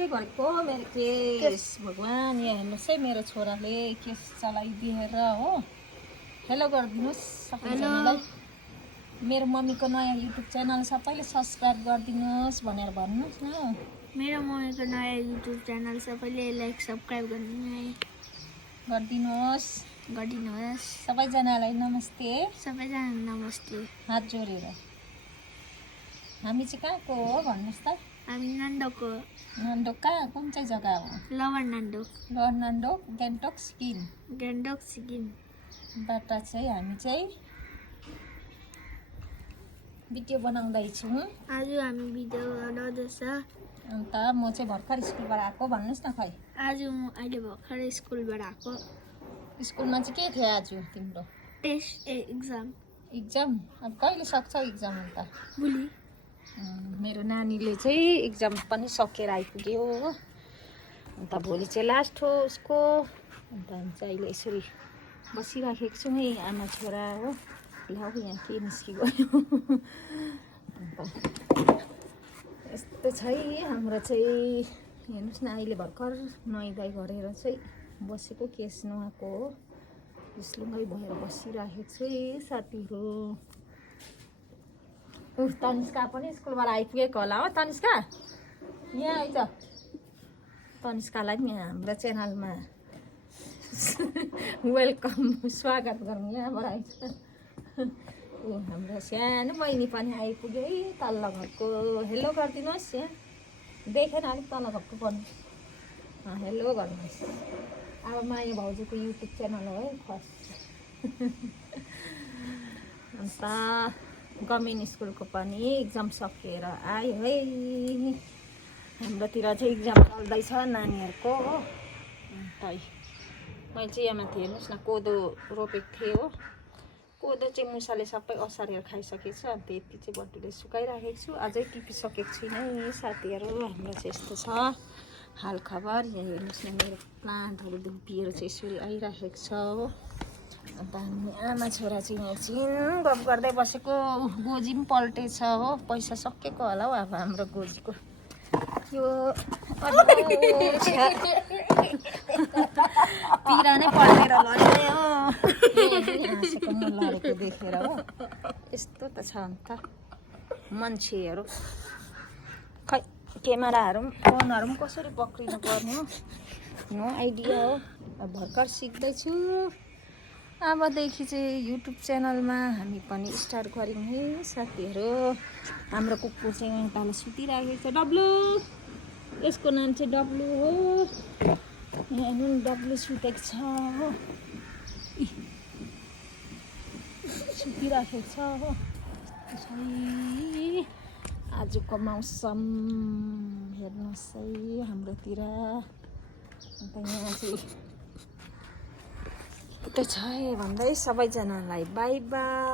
के गरेको मेरो केस भगवान यहाँ हेर्नुहोस् है मेरो छोराले केस चलाइदिएर हो हेलो गरिदिनुहोस् सबैजनालाई मेरो मम्मीको नयाँ युट्युब च्यानल सबैले सब्सक्राइब गरिदिनुहोस् भनेर भन्नुहोस् न मेरो मम्मीको नयाँ युट्युब च्यानल सबैले लाइक सब्सक्राइब गरिदिनुहोस् सबैजनालाई नमस्ते हात जोडेर हामी चाहिँ कहाँको हो भन्नुहोस् त हामी नन्दोक कहाँ कुन चाहिँ जग्गा हो लोवर नान्दोक गान्तोक सिक्किमबाट चाहिँ हामी चाहिँ भिडियो बनाउँदैछौँ आज हामी भिडियो बनाउँदैछ अन्त म चाहिँ भर्खर स्कुलबाट आएको भन्नुहोस् न खै आज म अहिले भर्खर स्कुलबाट आएको स्कुलमा चाहिँ के थियो आज तिम्रो टेस्ट एक्जाम अब कहिले सक्छ एक्जाम अन्त भोलि मेरो नानीले चाहिँ एक्जाम पनि सकेर आइपुग्यो हो अन्त भोलि चाहिँ लास्ट हो उसको अन्त हामी चाहिँ अहिले यसरी बसिराखेको छौँ है आमा छोरा हो ल्याउ यहाँ के निस्किगयो अन्त यस्तो छ है हाम्रो चाहिँ हेर्नुहोस् न अहिले भर्खर नुहाइधुवाइ गरेर चाहिँ बसेको केस नुहाएको हो यसलुङ्गै भएर बसिराखेको छु है साथीहरू तनिष्का पनि स्कुलबाट आइपुगेको होला हो तनिष्का यहाँ आइज तनिष्कालाई पनि हाम्रो च्यानलमा वेलकम स्वागत गरौँ यहाँबाट आइज हाम्रो सानो बहिनी पनि आइपुग्यो है तल्लो घरको हेलो गरिदिनुहोस् यहाँ देखेन अलिक तल्लो घरको गर्नु हेलो गर्नुहोस् अब माया भाउजूको युट्युब च्यानल हो है फर्स्ट अन्त गभर्मेन्ट स्कुलको पनि एक्जाम सकिएर आयो है हाम्रोतिर चाहिँ एक्जाम चल्दैछ नानीहरूको हो अन्त मैले चाहिँ यहाँ माथि हेर्नुहोस् न कोदो रोपेको थिएँ हो कोदो चाहिँ मुसाले सबै असारेर खाइसकेको छ अन्त यति चाहिँ बटुले सुकाइराखेको छु अझै टिपिसकेको छुइनँ है साथीहरू हाम्रो चाहिँ यस्तो छ हाल खबर यहाँ हेर्नुहोस् न मेरो प्लान्टहरू डुबिएर चाहिँ यसरी आइराखेको छ हो अन्त हामी आमा छोरा चाहिँ यहाँ एकछिन गफ गर्दै बसेको गोजी पनि पल्टेछ हो पैसा सकिएको होला हौ अब हाम्रो गोजीको यो पिरा नै पल्टेर लड्ने हो हाँसेको म लडेको देखेर हो यस्तो त छ अन्त मान्छेहरू खै क्यामेराहरू पनि फोनहरू पनि कसरी पक्रिनु पर्ने हो नो आइडिया हो अब भर्खर सिक्दैछु अबदेखि चाहिँ युट्युब च्यानलमा हामी पनि स्टार्ट गऱ्यौँ है साथीहरू हाम्रो कुकुर चाहिँ यहाँ तल सुतिराखेको छ डब्लु यसको नाम चाहिँ डब्लु हो यहाँ हेर्नु डब्लु सुतेको छ हो सुतिराखेको छ हो आजको मौसम हेर्नुहोस् है हाम्रोतिर अन्त यहाँ चाहिँ यस्तो छ भन्दै सबैजनालाई बाई बाई।